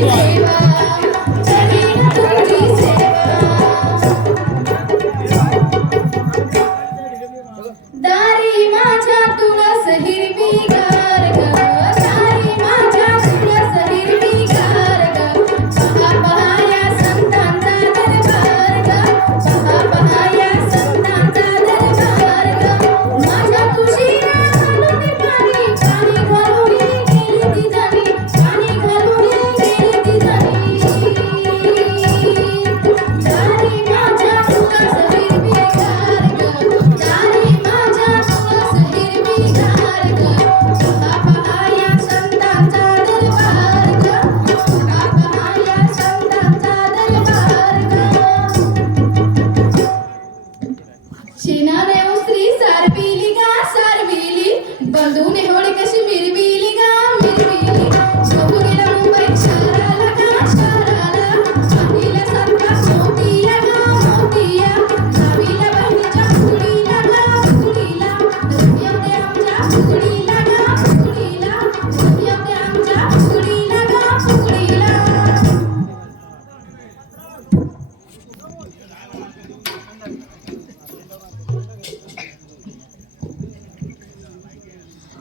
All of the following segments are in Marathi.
ಸೇವಾ शेना देव स्त्री सारविली का सारविली बंधू नेहोळी कशी मिरवी?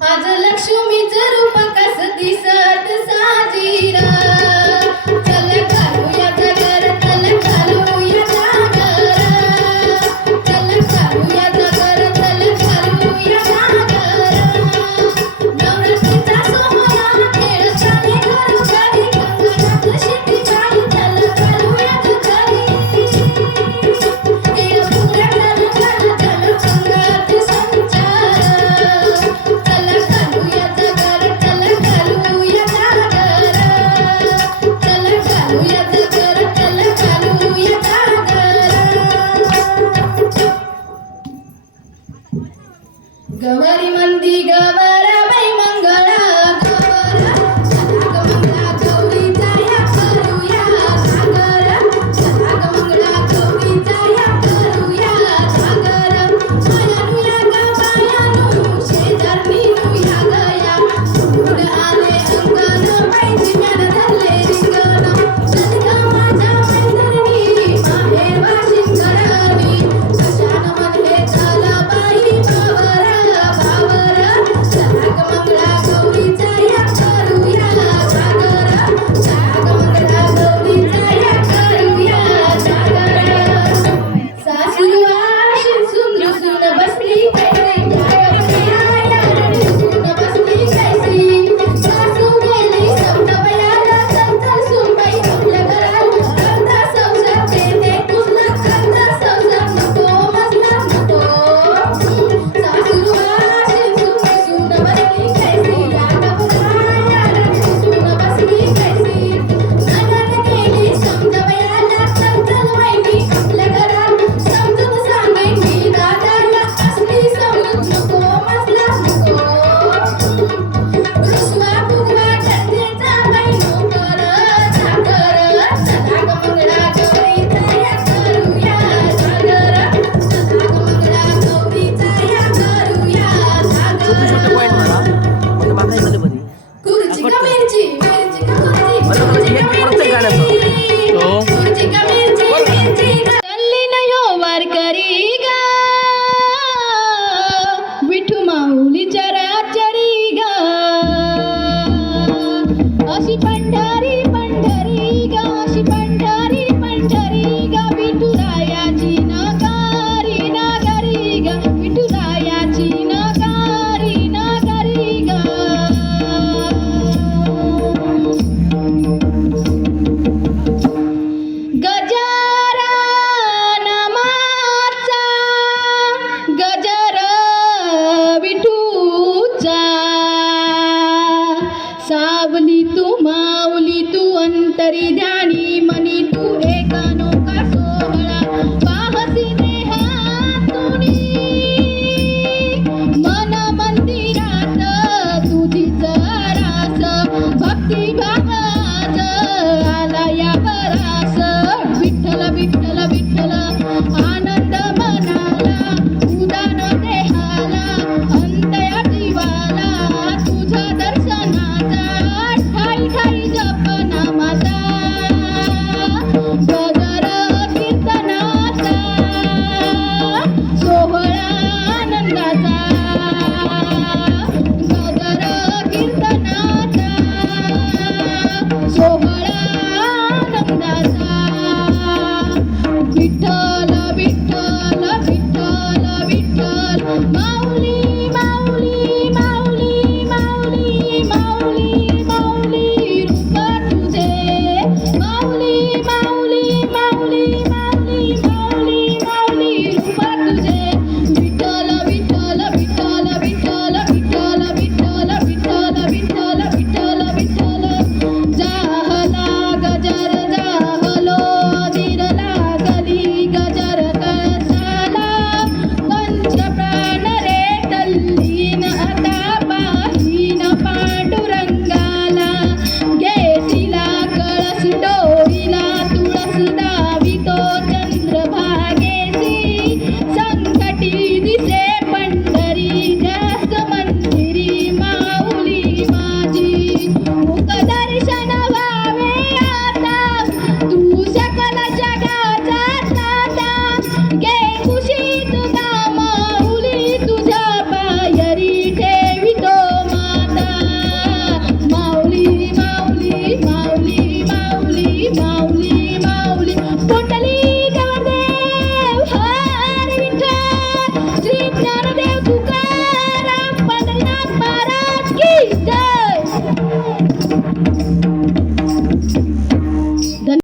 आज लक्ष्मीच रूप कस दिसत साजीरा? গান তো